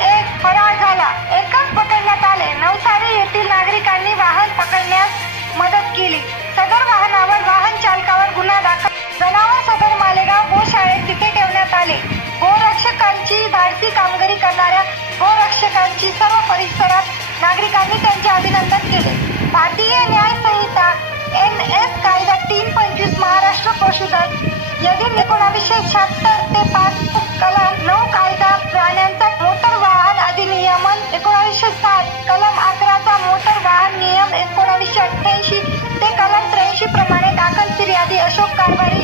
एक फरार झाला. एकच पकडण्यात आले. नवसारी येथील नागरिकांनी वाहन पकडण्यास मदत केली. सदर वाहनावर वाहन चालकावर गुन्हा दाखल. जनावर सदर मालेगाव गोशाळेत तिथे ठेवण्यात आले. गोरक्षकांची धाडसी कामगिरी करणाऱ्या गोरक्षकांची सर्व परिसरात नागरिकांनी त्यांचे अभिनंदन केले. भारतीय न्याय संहिता NS कायदा 325 महाराष्ट्र पशुधन यदीन 1976 ते 5 कलम 9 कायदा प्राण्यांचा मोटर वाहन अधिनियमन 1960 कलम 11 चा मोटर वाहन नियम 1988 ते कलम 83 प्रमाणे दाखल फिर्यादी अशोक कारभारी